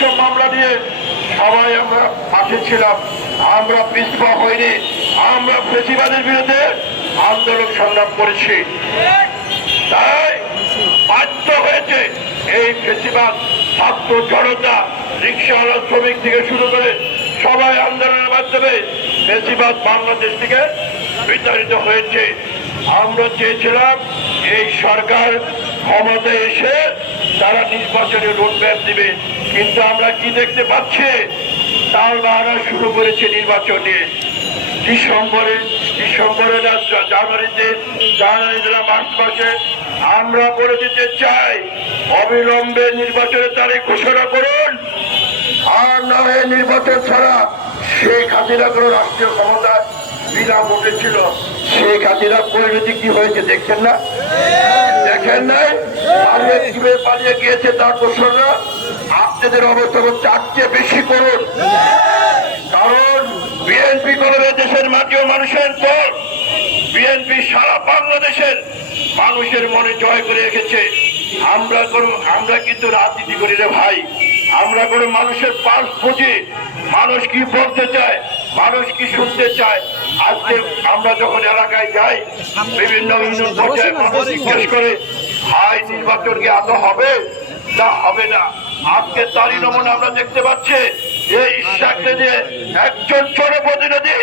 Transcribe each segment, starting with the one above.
সব মামলা দিয়ে সবাই আমরা পাশে ছিলাম। আমরা পিছপা হইনি। আমরা ফেসিবাদের বিরুদ্ধে আন্দোলন সংগ্রাম করেছি। তাই বাধ্য হয়েছে এই ফেসিবাদ, ছাত্র জনতা, রিক্সাওয়ালা শ্রমিক থেকে শুরু করে সবাই আন্দোলনের মাধ্যমে ফেসিবাদ বাংলাদেশ থেকে বিতাড়িত হয়েছে। আমরা চেয়েছিলাম এই সরকার ক্ষমতায় এসে তারা নির্বাচনী রোডম্যাপ দিবে। কিন্তু আমরা কি দেখতে পাচ্ছি? তার বাহারা শুরু করেছে নির্বাচন ডিসেম্বরে ডিসেম্বরে জানুয়ারিতে জানুয়ারিতে না মার্চ মাসে আমরা বলে দিতে চাই, অবিলম্বে নির্বাচনের তারিখ ঘোষণা করুন। আর না হয়ে নির্বাচন ছাড়া শেখ হাসিনা কোনো রাষ্ট্রীয় ক্ষমতা বিনা ভোটে ছিল। শেখ হাসিনার পরিণতি কি হয়েছে দেখছেন না? দেখেন নাই? কীভাবে পালিয়ে গিয়েছে তার দোসররা আপনাদের অবস্থা চার চেয়ে বেশি করুন। কারণ বিএনপি করবে দেশের মাটি ও মানুষের দল বিএনপি সারা বাংলাদেশের মানুষের মনে জয় করে রেখেছে। আমরা কোনো, আমরা কিন্তু রাজনীতি করি রে ভাই। আমরা কোনো মানুষের পাশ বুঝি মানুষ কি বলতে চায়, মানুষ কি শুনতে চায়। আজকে আমরা যখন এলাকায় যাই, বিভিন্ন ইউনিয়ন পর্যায়ে মানুষ জিজ্ঞেস করে, ভাই, নির্বাচন কি আদৌ হবে? না হবে না। আজকে তারই নমুনা আমরা দেখতে পাচ্ছি। এই ইশাককে যে একজন ছোট প্রতিনিধি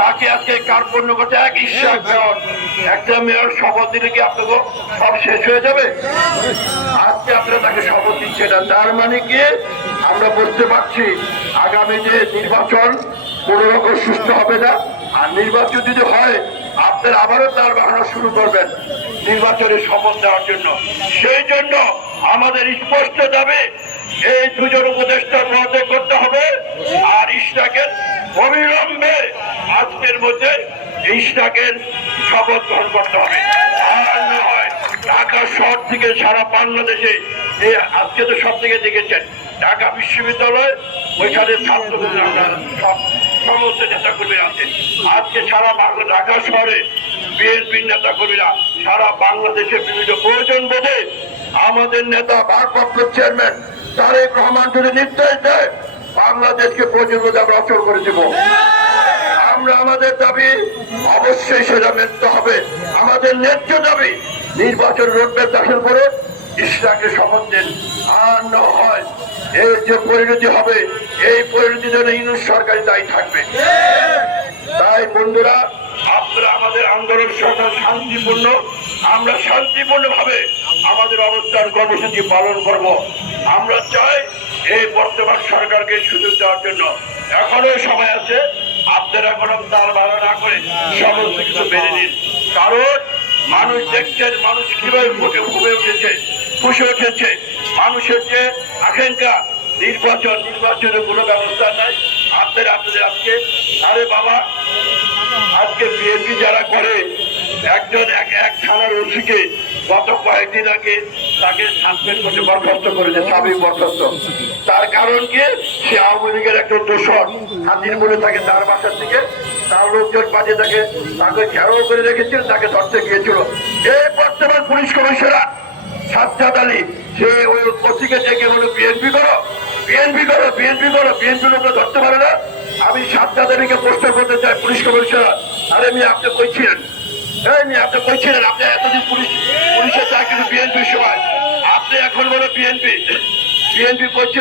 তাকে আজকে কার্পণ্য করছে? এক মেয়র একটা মেয়র শপথ দিলে কি আপনাকে সব শেষ হয়ে যাবে? আজকে আপনারা তাকে শপথ দিচ্ছে না। তার মানে কি? আমরা বুঝতে পারছি, আগামী যে নির্বাচন, কোনো রকম সুস্থ হবে না। আর নির্বাচন যদি হয় আপনারা আবারও তার বাহানো শুরু করবেন নির্বাচনের শপথ দেওয়ার জন্য। সেই জন্য আমাদের স্পষ্ট দাবি, এই দুজন উপদেষ্টার মধ্যে করতে হবে। আর ইস্টাকের অবিলম্বে আজকের মধ্যে ইস্টাকের শপথ গ্রহণ করতে হবে। ঢাকা শহর থেকে সারা বাংলাদেশে এই আজকে তো সব থেকে দেখেছেন, ঢাকা বিশ্ববিদ্যালয়, ওইখানে ছাত্রদের আমরা সমস্ত নেতা কর্মীরা আছেন। আজকে সারা বাংলা ঢাকা শহরে বিএনপির নেতা কর্মীরা সারা বাংলাদেশের বিভিন্ন প্রয়োজন বোধে আমাদের নেতা ভারপ্রাপ্ত চেয়ারম্যান তারেক রহমান যদি নির্দেশ দেয়, বাংলাদেশকে প্রয়োজন বোধে আমরা অচল করে দেব। আমরা আমাদের দাবি অবশ্যই সেটা মেনতে হবে। আমাদের ন্যায্য দাবি নির্বাচন রোডম্যাপ দাখিল করে ইসলামকে শপথ দেন আর না হয়। এর যে পরিণতি হবে, এই পরিণতি যেন ইউনুস সরকারি দায়ী থাকবে। তাই বন্ধুরা, আপনারা আমাদের আন্দোলন সরকার শান্তিপূর্ণ, আমরা ভাবে আমাদের অবস্থান কর্মসূচি পালন করব। আমরা চাই এই বর্তমান সরকারকে সুযোগ দেওয়ার জন্য। এখনও সময় আছে, আপনারা কোনো তার ভাড়া না করে সমস্ত কিছু মেনে নিন। কারণ মানুষ দেখছেন, মানুষ কীভাবে ফুটে ফুটে উঠেছে। ফুসে উঠেছে। মানুষের যে আকাঙ্ক্ষা, নির্বাচন নির্বাচনের কোনো ব্যবস্থা নাই। আপনাদের আপনাদের আজকে, আরে বাবা, আজকে বিএনপি যারা করে, একজন, এক এক থানার ওসিকে গত কয়েকদিন আগে তাকে সাসপেন্ড করতে বরখাস্ত করেছে সাবেক বরখাস্ত। তার কারণ কি? সে আওয়ামী লীগের একটা দোষর। হাতির মনে থাকে, তার বাসার থেকে তার লোকজন পাঠিয়ে তাকে তাকে ঘেরাও করে রেখেছিল, তাকে ধরতে গিয়েছিল। এই বর্তমান পুলিশ কমিশনার সাজ্জাদ আলী, সে ওই ওসিকে ডেকে বলো, বিএনপি করো বিএনপি করো বিএনপি করো বিএনপি লোকরা ধরতে পারে না। আমি সাজ্জাদ আলীকে প্রশ্ন করতে চাই পুলিশ কমিশনার। আরে আমি আপনি কইছিলেন আপনি কইছিলেন আপনি এতদিন পুলিশ, পুলিশের চাকরি বিএনপির সময়। আপনি এখন বলো বিএনপি। বিএনপি করছিলেন